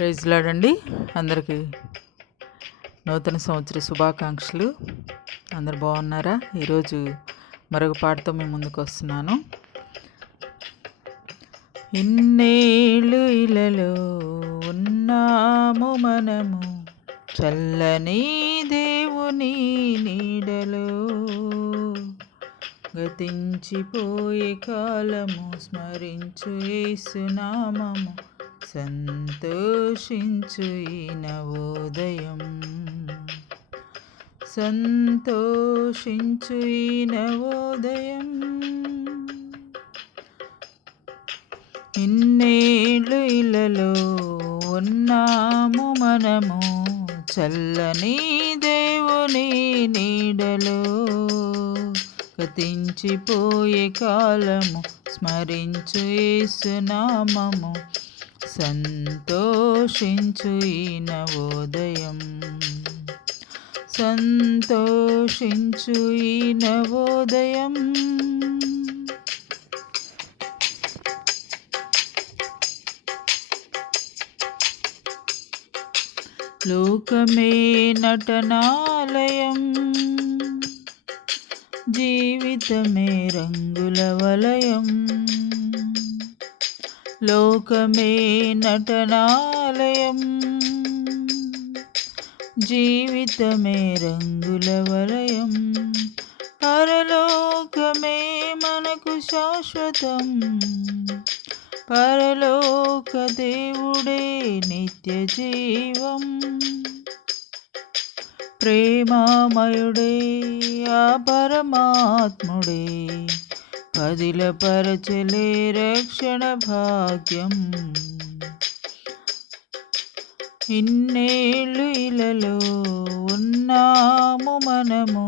Praise లాడండి. అందరికీ నూతన సంవత్సర శుభాకాంక్షలు. అందరు బాగున్నారా? ఈరోజు మరొక పాటతో మేము ముందుకు వస్తున్నాను. ఇన్నేళ్ళు ఇలలో ఉన్నాము మనము. చల్లని దేవుని నీడలో గతించిపోయే కాలము స్మరించు ఏసునామము సంతోషించు ఈ నవోదయం సంతోషించు ఈ నవోదయం ఇన్నేళ్ళు ఇళ్ళలో ఉన్నాము మనము. చల్లని దేవుని నీడలో గతించిపోయే కాలము. స్మరించు ఏసునామము సంతోషించు ఈ నవోదయం సంతోషించు ఈ నవోదయం లోకమే నటనాలయం. జీవితమే రంగుల వలయం. లోకమే నటనాలయం. జీవితమే రంగుల వలయం. పరలోకమే మనకు శాశ్వతం. పరలోక దేవుడే నిత్య జీవం. ప్రేమామయుడే ఆ పరమాత్ముడే. కదిలపరచలే రక్షణ భాగ్యం. ఇన్నేళ్ళు ఇలలో ఉన్నాము మనము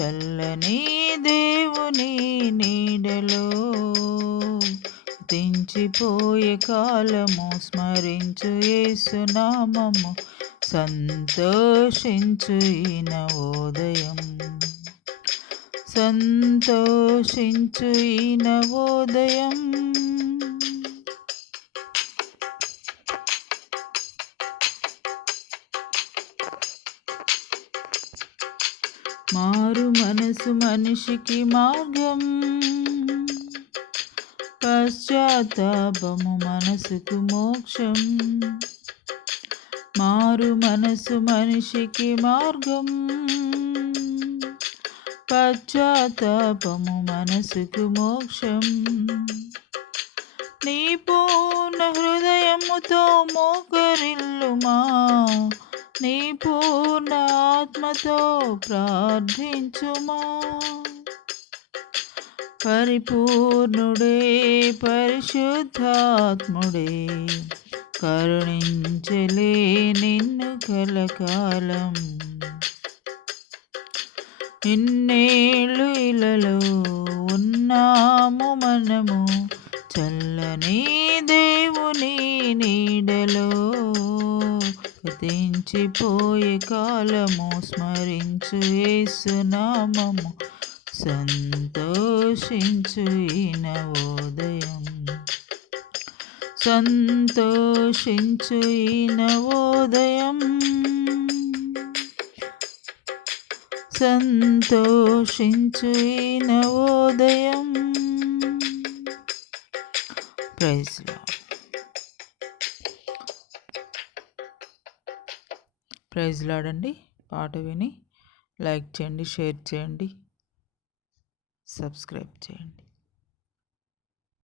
చల్లని దేవుని నీడలో. తెంచిపోయే కాలము స్మరించు ఏసునామము సంతోషించు ఈ నవోదయం సంతోషించు ఈ నవోదయం మారు మనసు మనిషికి మార్గం. పశ్చాత్తాపము మనసుకు మోక్షం. మారు మనసు మనిషికి మార్గం. పశ్చాత్తాపము మనసుకు మోక్షం. నీ పూర్ణ హృదయముతో మోకరిల్లుమా? నీ పూర్ణ ఆత్మతో ప్రార్థించుమా? పరిపూర్ణుడే పరిశుద్ధాత్ముడే కరుణించలే నిన్ను కలకాలం. ఇన్నేళ్ళు ఇలలో ఉన్నాము మనము. చల్లని దేవుని నీడలో గతించిపోయే కాలము స్మరించు ఏసునామము సంతోషించు నవోదయం సంతోషించు నవోదయం సంతోషించు ఈ నవోదయం ప్రైజ్ ప్రైజ్ లాడండి పాట విని లైక్ చేయండి షేర్ చేయండి సబ్స్క్రైబ్ చేయండి.